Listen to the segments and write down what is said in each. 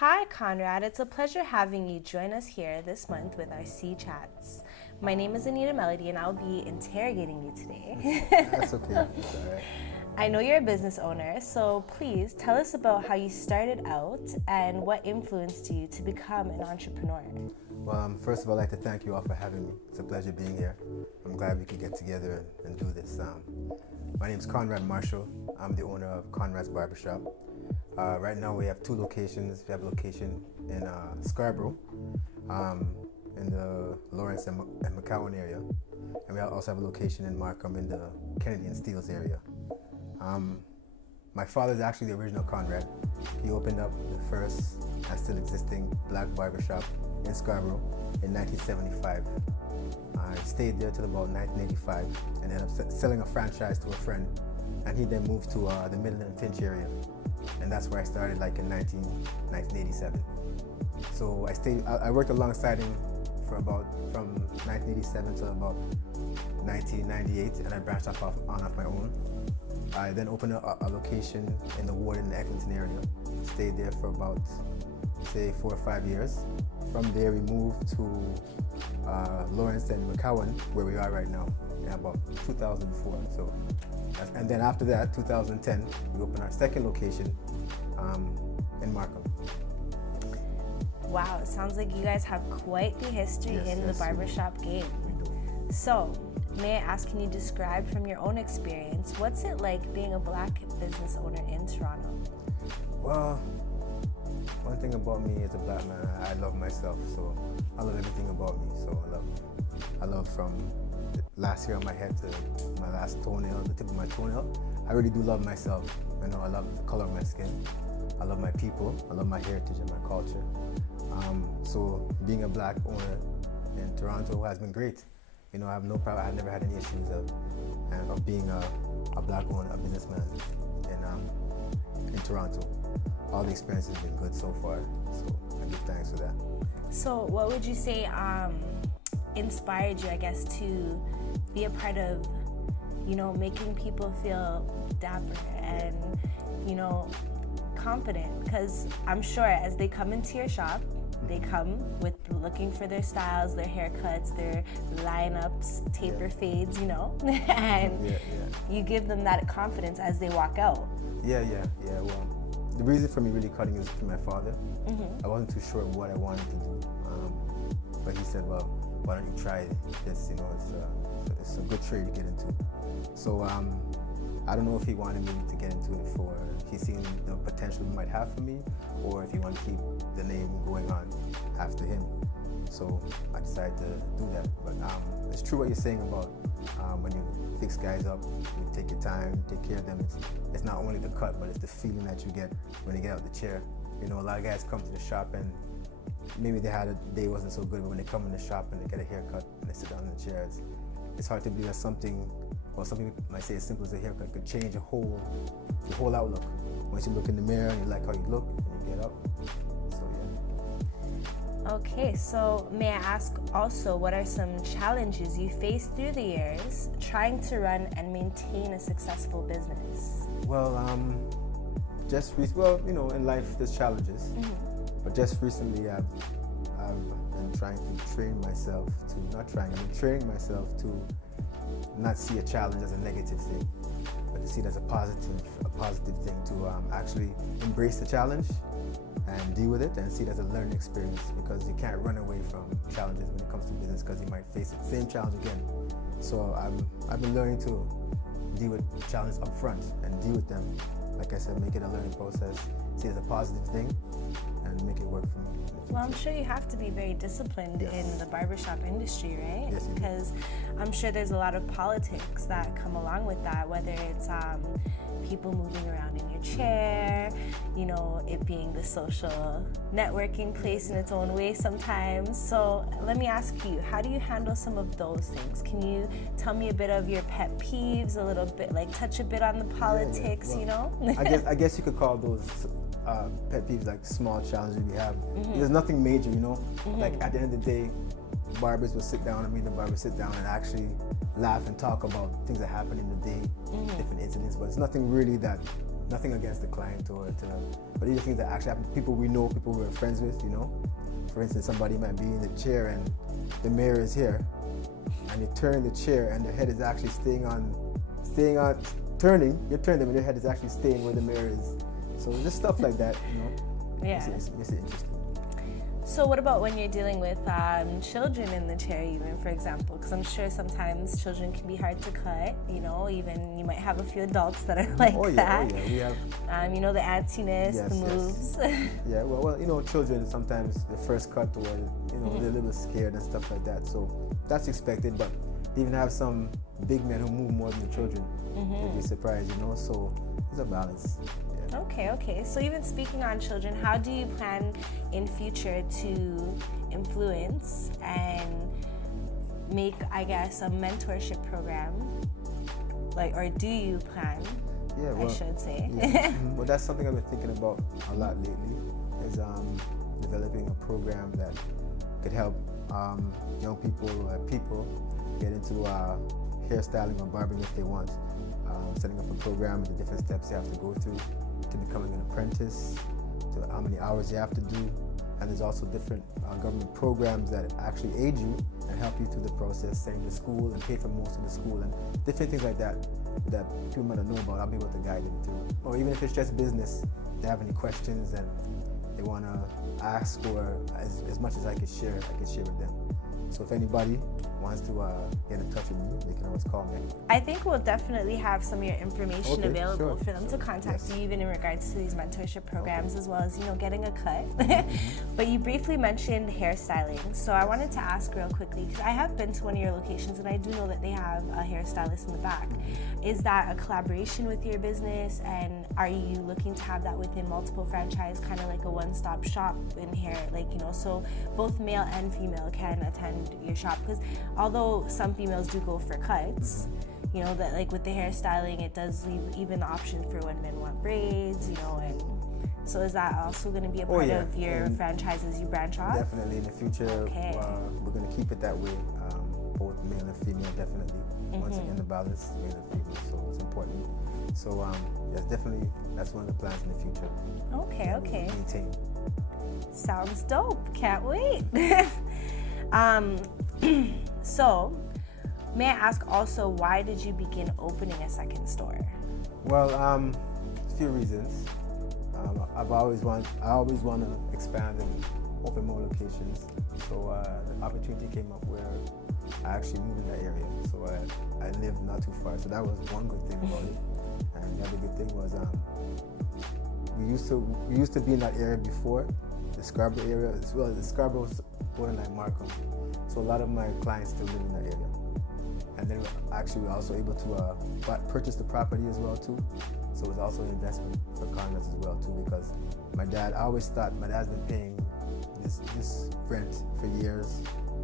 Hi, Conrad. It's a pleasure having you join us here this month with our CEE Chats. My name is Anita Melody, and I'll be interrogating you today. That's okay. That's all right. I know you're a business owner, so please tell us about how you started out and what influenced you to become an entrepreneur. Well, first of all, I'd like to thank you all for having me. It's a pleasure being here. I'm glad we could get together and do this. My name is Conrad Marshall. I'm the owner of Conrad's Barbershop. Right now we have two locations. We have a location in Scarborough, in the Lawrence and McCowan area. And we also have a location in Markham in the Kennedy and Steeles area. My father is actually the original Conrad. He opened up the first and still existing black barbershop in Scarborough in 1975. I stayed there till about 1985 and ended up selling a franchise to a friend. And he then moved to the Midland and Finch area. And that's where I started, like in 1987. So I worked alongside him from 1987 to about 1998, and I branched off my own. I then opened a location in the Warden and Eglinton area. Stayed there for about, say, 4 or 5 years. From there, we moved to Lawrence and McCowan, where we are right now, in about 2004. And then after that, 2010, we opened our second location in Markham. Wow, it sounds like you guys have quite the history in the barbershop game. We do. So, may I ask, can you describe from your own experience, what's it like being a black business owner in Toronto? Well, one thing about me as a black man, I love myself, so I love everything about me. So I love from the last hair on my head to my last toenail, the tip of my toenail. I really do love myself. You know, I love the color of my skin. I love my people. I love my heritage and my culture. So being a black owner in Toronto has been great. You know, I have no problem. I've never had any issues of being a black owner, a businessman in Toronto. All the experience has been good so far, so I give thanks for that. So what would you say inspired you, I guess, to be a part of, you know, making people feel dapper and, you know, confident? Because I'm sure as they come into your shop, they come with looking for their styles, their haircuts, their lineups, taper fades, you know, and you give them that confidence as they walk out. Yeah. Well, the reason for me really cutting is from my father. I wasn't too sure what I wanted to do, but he said, well, why don't you try this? You know, it's a good trade to get into. So I don't know if he wanted me to get into it for he's seen the potential he might have for me, or if he wanted to keep the name going on after him. So I decided to do that. But it's true what you're saying about when you fix guys up, you take your time, take care of them. It's not only the cut, but it's the feeling that you get when they get out the chair. You know, a lot of guys come to the shop and maybe they had a day wasn't so good, but when they come in the shop and they get a haircut and they sit down in the chair, it's hard to believe that something, or some people might say as simple as a haircut, could change your whole outlook. Once you look in the mirror and you like how you look and you get up. So yeah. Okay, so may I ask also, what are some challenges you faced through the years trying to run and maintain a successful business? Well, you know, in life there's challenges, but just recently I've been training myself to not see a challenge as a negative thing, but to see it as a positive thing, to actually embrace the challenge and deal with it and see it as a learning experience, because you can't run away from challenges when it comes to business, because you might face the same challenge again. So I've been learning to deal with challenges up front and deal with them. Like I said, make it a learning process, see it as a positive thing, and make it work for me. Well, I'm sure you have to be very disciplined in the barbershop industry, right? Yes, because I'm sure there's a lot of politics that come along with that, whether it's people moving around in your chair, you know, it being the social networking place in its own way sometimes. So let me ask you, how do you handle some of those things? Can you tell me a bit of your pet peeves, a little bit, like touch a bit on the politics, Well, you know? I guess you could call those pet peeves like small challenges we have. There's nothing major, you know? Like at the end of the day, barbers will sit down, and me and the barber sit down and actually laugh and talk about things that happen in the day, different incidents, but it's nothing really that nothing against the client but these are things that actually happen. People we know, people we're friends with, you know. For instance, somebody might be in the chair and the mirror is here, and you turn the chair and their head is actually turning. You turn them and their head is actually staying where the mirror is. So just stuff like that, you know. Yeah. It's interesting. So what about when you're dealing with children in the chair, even, for example? Because I'm sure sometimes children can be hard to cut, you know, even you might have a few adults that are like that. Oh yeah, we have. You know, the antiness, the moves. Yes. Yeah, well, you know, children sometimes the first cut or, you know, they're a little scared and stuff like that. So that's expected, but even have some big men who move more than the children. You'd be surprised, you know, so there's a balance. Okay. So even speaking on children, how do you plan in future to influence and make, I guess, a mentorship program? Like, or do you plan? Yeah, well, I should say. Yeah. Well, that's something I've been thinking about a lot lately, is developing a program that could help young people get into hairstyling or barbering if they want. Setting up a program with the different steps you have to go through to becoming an apprentice, to how many hours you have to do, and there's also different government programs that actually aid you and help you through the process, send you to school and pay for most of the school and different things like that people might not know about. I'll be able to guide them through. Or even if it's just business, if they have any questions and they want to ask, or as much as I can share with them. So if anybody wants to get in touch with me, they can always call me. I think we'll definitely have some of your information available for them to contact you, even in regards to these mentorship programs, as well as, you know, getting a cut. But you briefly mentioned hairstyling, so I wanted to ask real quickly, because I have been to one of your locations and I do know that they have a hairstylist in the back. Is that a collaboration with your business, and are you looking to have that within multiple franchise, kind of like a one-stop shop in hair, like, you know, so both male and female can attend your shop? Because although some females do go for cuts, you know, that like with the hairstyling, it does leave even the option for when men want braids, you know, and so is that also going to be a part of your franchise as you branch off? Definitely in the future, we're going to keep it that way, both male and female, definitely. Once again, the balance, male and female, so it's important. So yes, definitely, that's one of the plans in the future. Okay. Maintain. Sounds dope. Can't wait. So, may I ask also, why did you begin opening a second store? Well, a few reasons. I always want to expand and open more locations. So the opportunity came up where I actually moved in that area. So I lived not too far. So that was one good thing about it. And the other good thing was we used to be in that area before, the Scarborough area, as well as the Scarborough borderline Markham. So a lot of my clients still live in that area. And then actually we're also able to purchase the property as well too. So it was also an investment for Conrad as well too, because I always thought my dad's been paying this rent for years,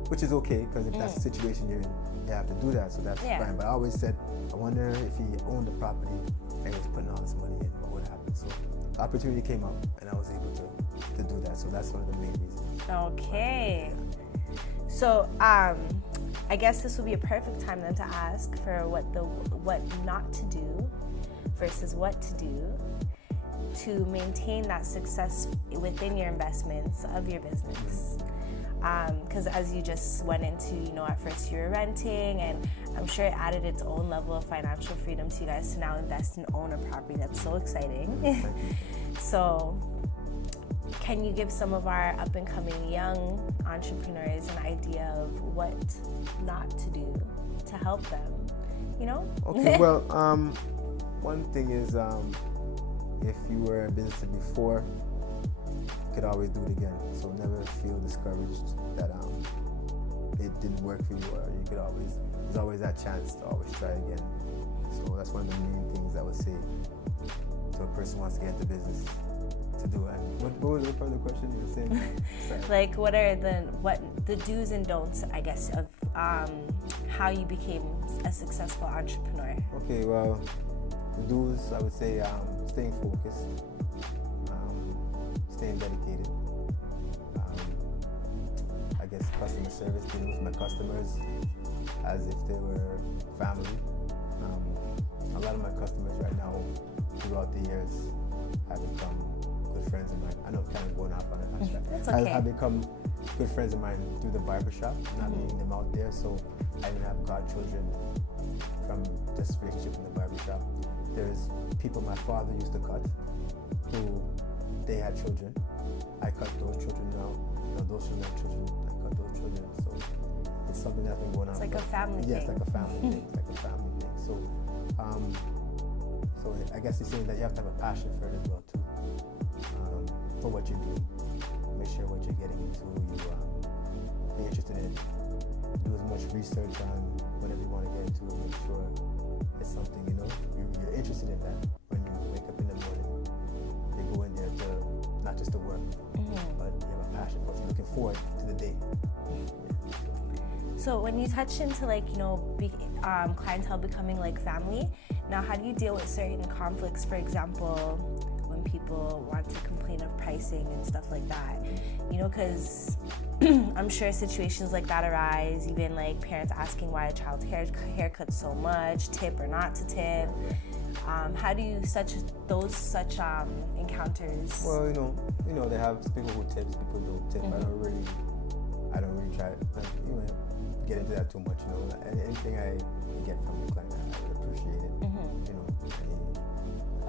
which is okay, because if that's the situation you're in, you have to do that, so that's fine. But I always said, I wonder if he owned the property and he was putting all this money in, what would happen? So the opportunity came up and I was able to do that. So that's one of the main reasons. Okay. So I guess this would be a perfect time then to ask for what not to do versus what to do to maintain that success within your investments of your business. Because as you just went into, you know, at first you were renting, and I'm sure it added its own level of financial freedom to you guys to now invest and own a property. That's so exciting. So can you give some of our up-and-coming young entrepreneurs an idea of what not to do to help them, you know? Okay, well, one thing is if you were in business before, you could always do it again. So never feel discouraged that it didn't work for you, or there's always that chance to always try again. So that's one of the main things I would say to a person who wants to get into business to do. And what was the part of the question you were saying? Like, what are the do's and don'ts, I guess, of how you became a successful entrepreneur? Okay, well, the do's, I would say staying focused, staying dedicated. I guess customer service, dealing with my customers as if they were family. A lot of my customers right now, throughout the years, have become good friends of mine. I know I'm kind of going off on it. That's okay. Have become good friends of mine through the barbershop, not meeting them out there. So I even have godchildren from this relationship in the barbershop. There's people my father used to cut who they had children. I cut those children now. Those children have children. I cut those children. So it's something that's been going on. It's like a family thing. Yeah, it's like a family thing. It's like a family thing. So, so I guess it's saying that you have to have a passion for it as well too. For what you do, make sure what you're getting into, you be interested in it. Do as much research on whatever you want to get into. Make sure it's something you're interested in. That when you wake up in the morning, you go in there to not just to work, but you have a passion for it. You're looking forward to the day. So when you touch into clientele becoming like family, now how do you deal with certain conflicts? For example, when people want to complain of pricing and stuff like that, because I'm sure situations like that arise, even like parents asking why a child's haircut's so much, tip or not to tip. How do you such encounters? Well, they have people who tips, people who don't tip. I don't really try to get into that too much. Anything I get from the client, I would appreciate it.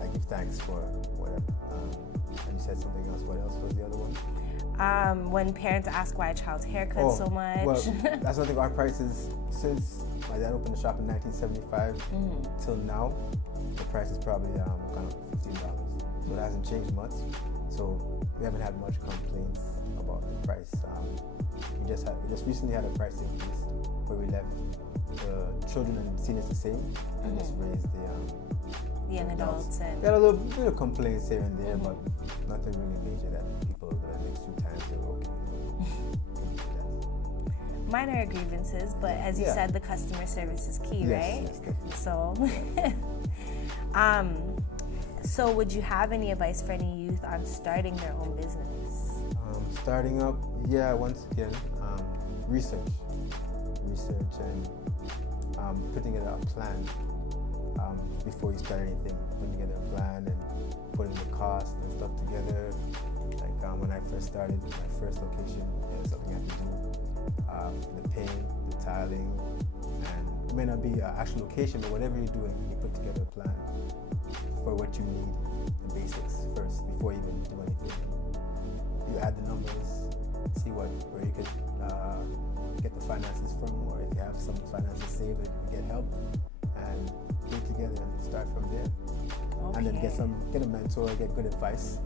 I give thanks for whatever. And you said something else. What else was the other one? When parents ask why a child's haircut so much. Well, that's one thing. Our prices, since my dad opened the shop in 1975 till now, the price is probably kind of $15. So it hasn't changed much. So we haven't had much complaints about the price. We just recently had a price increase where we left the children and seniors the same and just raised the young adults. And we had a little bit of complaints here and there, but nothing really major that people the next 2 times they were okay. Minor grievances, but as you said, the customer service is key, right? Yes, definitely. So, so would you have any advice for any youth on starting their own business? Starting up, once again, research and putting together a plan before you start anything. Putting together a plan and putting the cost and stuff together. Like when I first started my first location, there was something I had to do. The paint, the tiling, and it may not be an actual location, but whatever you're doing, you put together a plan for what you need, the basics first, before you even do anything. You add the numbers, see where you could get the finances from, or if you have some finances saved, you can get help, and put it together and start from there. Okay. And then get a mentor, get good advice,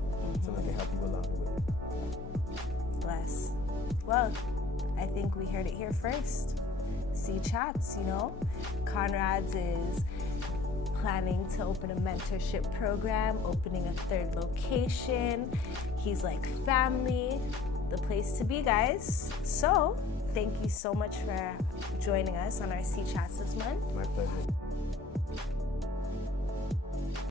someone can help you along the way. Bless. Well, I think we heard it here first. CEE Chats, Conrad's is planning to open a mentorship program, opening a 3rd location. He's like family, the place to be, guys. So, thank you so much for joining us on our CEE Chats this month. My pleasure.